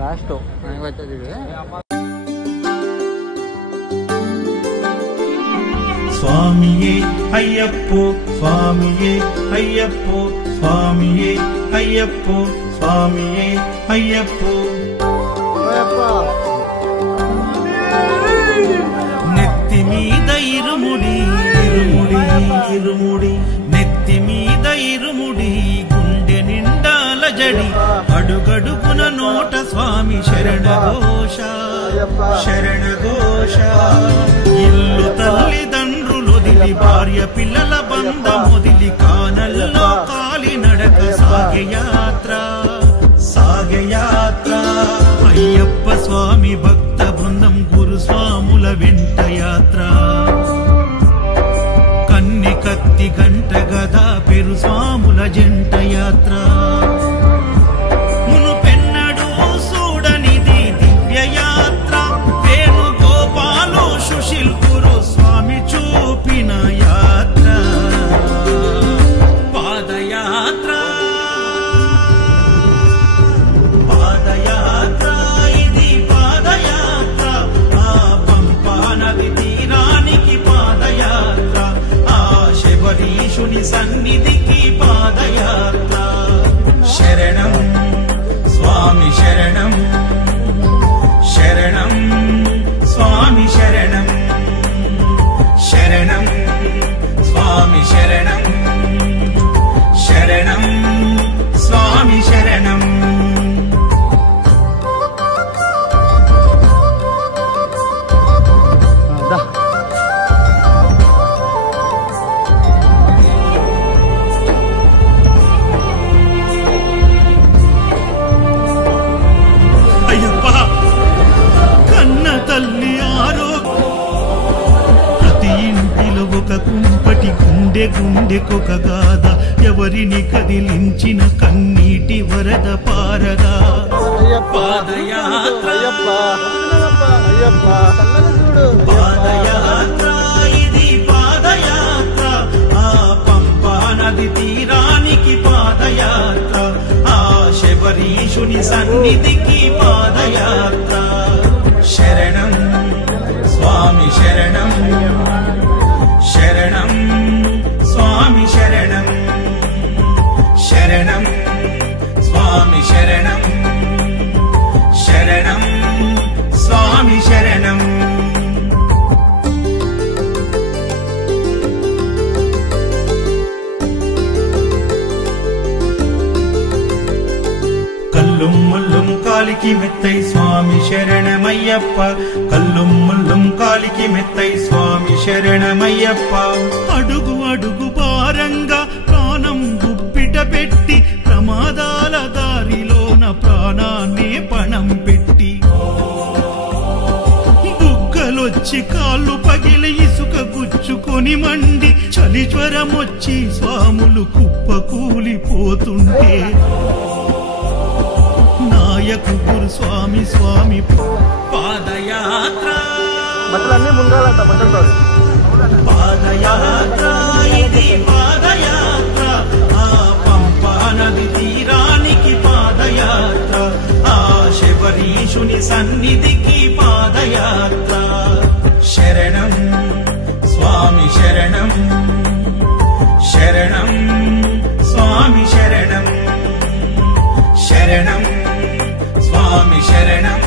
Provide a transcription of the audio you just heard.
Last అవుతుంది. స్వామియే అయ్యప్పో స్వామియే అయ్యప్పో స్వామియే అయ్యప్పో స్వామియే అయ్యప్పో. నెత్తి మీద ఇరుముడి ఇరుముడి ఇరుముడి, నెత్తి మీద ఇరుముడి, గుండె నిండాల జడి, అడుగడుగున నోట స్వామి శరణఘోష శరణఘోష. ఇల్లు తల్లిదండ్రులొదిలి భార్య పిల్లల బంధమొదిలి కానల్లో కాలి నడక సాగే యాత్ర సాగే యాత్ర. అయ్యప్ప స్వామి భక్త బృందం గురుస్వాముల వెంట యాత్ర. కన్ని కత్తి గంట గదా పెరు స్వాముల జంట యాత్ర. మునుపెన్నడూ చూడనిది దివ్య యాత్ర. వేణుగోపాలు సుశీల్ గురు స్వామి చూపిన యాత్ర పాదయాత్ర. పాదయాత్ర ఇది పాదయాత్ర. ఆ పంపా నది తీరానికి పాదయాత్ర. ఆ శబరీషుని సన్నిధికి పాదయాత్ర. శరణం స్వామి శరణం శరణం స్వామి శరణం శరణం స్వామి శరణం శరణం స్వామి శరణం. అయ్యప్ప కన్న తల్లి ఆరోగ్యం. ప్రతి ఇంటిలో ఒక కుంపటి గుండె గుండెకొక గాథ. ఎవరిని కదిలించిన కన్నీటి వరద పారదా. పాదయాత్ర పాదయాత్ర ఇది పాదయాత్ర. ఆ పంపా నది తీరానికి పాదయాత్ర. ఆ శబరీషుని సన్నిధికి పాదయాత్ర. శరణం స్వామి శరణం శరణం స్వామి శరణం శరణం స్వామి శరణం శరణం స్వామి శరణం. కల్లుం ముల్లుం కాలికి మెత్తై స్వామి శరణమయ్యప్ప. కల్లుం ముల్లుం కాలికి మెత్తై స్వామి శరణమయ్యప్ప. అడుగు అడుగు భారంగా ప్రాణం గుప్పిట పెట్టి, ప్రమాదాల దారిలోన ప్రాణాన్ని పణం పెట్టి, బుగ్గలొచ్చి కాళ్ళు పగిలి ఇసుక గుచ్చుకొని మండి, చలి జ్వరమొచ్చి స్వాములు కుప్ప కూలిపోతుంటే, నాయకు గురు స్వామి స్వామి పాదయాత్ర. పాదయాత్ర ఇది పాదయాత్ర. ఆ పంపా నది తీరానికి పాదయాత్ర. ఆ శబరీషుని సన్నిధికి పాదయాత్ర. శరణం స్వామి శరణం శరణం స్వామి శరణం శరణం స్వామి శరణం